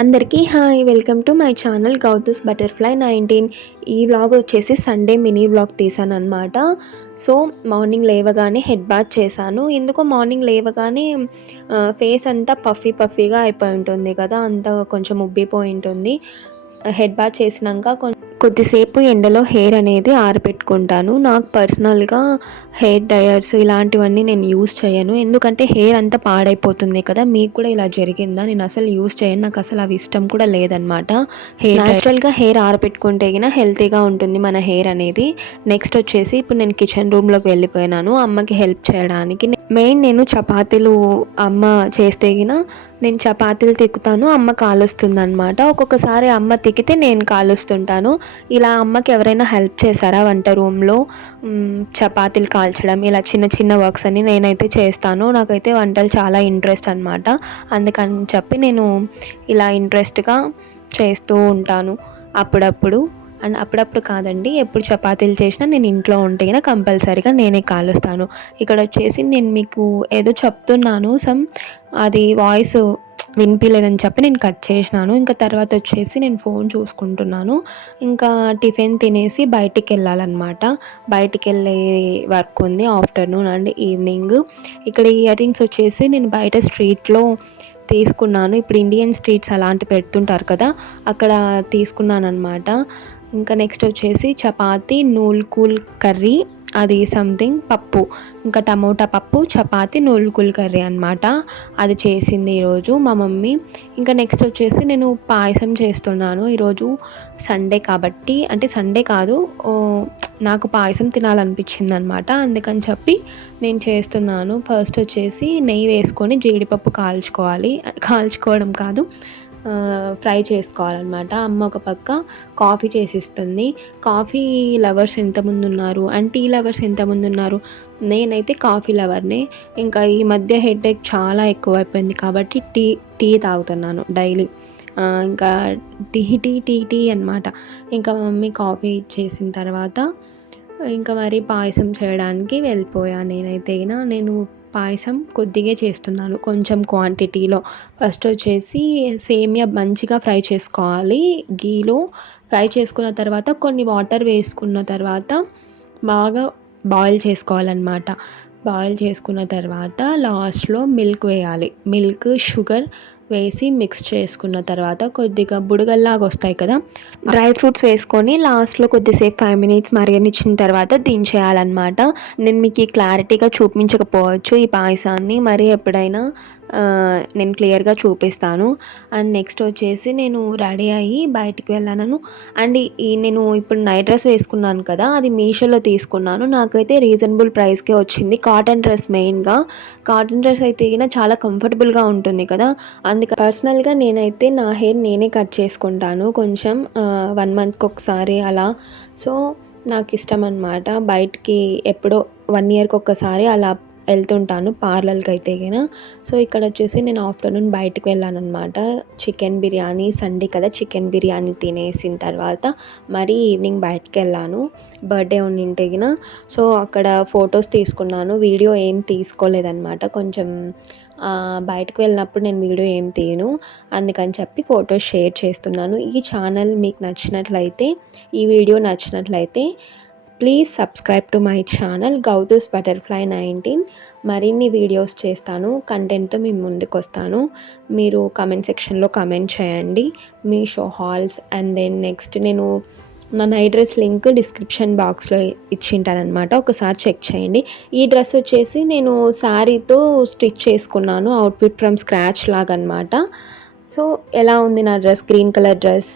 అందరికీ hi, welcome to my channel Gouthu's butterfly 19. ఈ vlog వచ్చేసి సండే మినీ వ్లాగ్ తీసాను అనమాట. సో మార్నింగ్ లేవగానే హెడ్ బాత్ చేశాను. ఎందుకో మార్నింగ్ లేవగానే ఫేస్ అంతా పఫీగా అయిపోయి ఉంటుంది కదా, అంతా కొంచెం ఉబ్బిపోయి ఉంటుంది. హెడ్ బాత్ చేసినాక కొద్దిసేపు ఎండలో హెయిర్ అనేది ఆరబెట్టుకుంటాను. నాకు పర్సనల్గా హెయిర్ డ్రయర్స్ ఇలాంటివన్నీ నేను యూస్ చేయను, ఎందుకంటే హెయిర్ అంతా పాడైపోతుంది కదా. మీకు కూడా ఇలా జరిగిందా? నేను అసలు యూస్ చేయను, నాకు అసలు అవి ఇష్టం కూడా లేదనమాట. న్యాచురల్గా హెయిర్ ఆరబెట్టుకుంటే గిన హెల్తీగా ఉంటుంది మన హెయిర్ అనేది. నెక్స్ట్ వచ్చేసి ఇప్పుడు నేను కిచెన్ రూమ్లోకి వెళ్ళిపోయినాను అమ్మకి హెల్ప్ చేయడానికి. మెయిన్ నేను చపాతీలు అమ్మ చేస్తే గిన నేను చపాతీలు తిక్కుతాను, అమ్మ కాలుస్తుంది అనమాట. ఒక్కొక్కసారి అమ్మ తిక్కితే నేను కాలుస్తుంటాను. ఇలా అమ్మకి ఎవరైనా హెల్ప్ చేశారా వంట రూమ్లో? చపాతీలు కాల్చడం ఇలా చిన్న చిన్న వర్క్స్ అన్ని నేనైతే చేస్తాను. నాకైతే వంటలు చాలా ఇంట్రెస్ట్ అనమాట. అందుకని చెప్పి నేను ఇలా ఇంట్రెస్ట్గా చేస్తూ ఉంటాను అప్పుడప్పుడు. అండ్ అప్పుడప్పుడు కాదండి, ఎప్పుడు చపాతీలు చేసినా నేను ఇంట్లో ఉంటే కనుక కంపల్సరీగా నేనే కాలుస్తాను. ఇక్కడ వచ్చేసి నేను మీకు ఏదో చెప్తున్నాను, అది వాయిస్ వినిపించలేదని చెప్పి నేను కట్ చేసినాను. ఇంకా తర్వాత వచ్చేసి నేను ఫోన్ చూసుకుంటున్నాను. ఇంకా టిఫిన్ తినేసి బయటికి వెళ్ళాలన్నమాట. బయటికి వెళ్ళే వర్క్ ఉంది ఆఫ్టర్నూన్ అండ్ ఈవినింగ్. ఇక్కడ ఇయర్ రింగ్స్ వచ్చేసి నేను బయట స్ట్రీట్లో తీసుకున్నాను. ఇప్పుడు ఇండియన్ స్ట్రీట్స్ అలాంటి పెడుతుంటారు కదా, అక్కడ తీసుకున్నాను అనమాట. ఇంకా నెక్స్ట్ వచ్చేసి చపాతి నూల్కూల్ కర్రీ, అది సంథింగ్ పప్పు, ఇంకా టమోటా పప్పు, చపాతి నూల్కూల్ కర్రీ అనమాట. అది చేసింది ఈరోజు మా మమ్మీ. ఇంకా నెక్స్ట్ వచ్చేసి నేను పాయసం చేస్తున్నాను ఈరోజు సండే కాబట్టి. అంటే సండే కాదు, నాకు పాయసం తినాలనిపించింది అనమాట, అందుకని చెప్పి నేను చేస్తున్నాను. ఫస్ట్ వచ్చేసి నెయ్యి వేసుకొని జీడిపప్పు కాల్చుకోవడం కాదు, ఫ్రై చేసుకోవాలన్నమాట. అమ్మ ఒక పక్క కాఫీ చేసిస్తుంది. కాఫీ లవర్స్ ఎంతమంది ఉన్నారు అండ్ టీ లవర్స్ ఎంతమంది ఉన్నారు? నేనైతే కాఫీ లవర్నే. ఇంకా ఈ మధ్య హెడేక్ చాలా ఎక్కువైపోయింది కాబట్టి టీ తాగుతున్నాను డైలీ. ఇంకా టీ అనమాట. ఇంకా మమ్మీ కాఫీ చేసిన తర్వాత ఇంకా మరి పాయసం చేయడానికి వెళ్ళిపోయాను. నేను పాయసం కొద్దిగా చేస్తున్నాను, కొంచెం క్వాంటిటీలో. ఫస్ట్ వచ్చేసి సేమియా మంచిగా ఫ్రై చేసుకోవాలి, గీలో ఫ్రై చేసుకున్న తర్వాత కొన్ని వాటర్ వేసుకున్న తర్వాత బాగా బాయిల్ చేసుకోవాలన్నమాట. బాయిల్ చేసుకున్న తర్వాత లాస్ట్లో మిల్క్ వేయాలి. మిల్క్ షుగర్ వేసి మిక్స్ చేసుకున్న తర్వాత కొద్దిగా బుడగల్లాగా వస్తాయి కదా, డ్రై ఫ్రూట్స్ వేసుకొని లాస్ట్లో కొద్దిసేపు 5 minutes మరగనిచ్చిన తర్వాత దించేయాలన్నమాట. నేను మీకు క్లారిటీగా చూపించకపోవచ్చు ఈ పాయసాన్ని, మరి ఎప్పుడైనా నేను క్లియర్గా చూపిస్తాను. అండ్ నెక్స్ట్ వచ్చేసి నేను రెడీ అయ్యి బయటికి వెళ్ళాను. అండ్ నేను ఇప్పుడు నైట్ డ్రెస్ వేసుకున్నాను కదా, అది మీషోలో తీసుకున్నాను. నాకైతే రీజనబుల్ ప్రైస్కే వచ్చింది. కాటన్ డ్రెస్, మెయిన్గా కాటన్ డ్రెస్ అయితే చాలా కంఫర్టబుల్గా ఉంటుంది కదా. అందుకే పర్సనల్గా నేనైతే నా హెయిర్ నేనే కట్ చేసుకుంటాను కొంచెం 1 monthకి ఒకసారి అలా. సో నాకు ఇష్టం అన్నమాట. బయటికి ఎప్పుడో 1 yearకి ఒక్కసారి అలా వెళ్తుంటాను పార్లర్కి అయితే గిన. సో ఇక్కడ వచ్చేసి నేను ఆఫ్టర్నూన్ బయటకు వెళ్ళానమాట. చికెన్ బిర్యానీ, సండే కదా, చికెన్ బిర్యానీ తినేసిన తర్వాత మరి ఈవినింగ్ బయటకు వెళ్ళాను, బర్త్డే ఉండింటే గిన. సో అక్కడ ఫొటోస్ తీసుకున్నాను, వీడియో ఏం తీసుకోలేదన్నమాట. కొంచెం బయటకు వెళ్ళినప్పుడు నేను వీడియో ఏం తీయను, అందుకని చెప్పి ఫొటోస్ షేర్ చేస్తున్నాను. ఈ ఛానల్ మీకు నచ్చినట్లయితే, ఈ వీడియో నచ్చినట్లయితే please subscribe to my channel Gouthu's butterfly 19. మరిన్ని వీడియోస్ చేస్తాను, కంటెంట్తో మీ ముందుకు వస్తాను. మీరు కమెంట్ సెక్షన్లో కమెంట్ చేయండి మీ షో హాల్స్. అండ్ దెన్ నెక్స్ట్ నేను నా నైట్ డ్రెస్ లింక్ డిస్క్రిప్షన్ బాక్స్లో ఇచ్చింటానమాట, ఒకసారి చెక్ చేయండి. ఈ డ్రెస్ వచ్చేసి నేను శారీతో స్టిచ్ చేసుకున్నాను, అవుట్ఫిట్ ఫ్రమ్ స్క్రాచ్ లాగా అనమాట. సో ఎలా ఉంది నా డ్రెస్? Green colour dress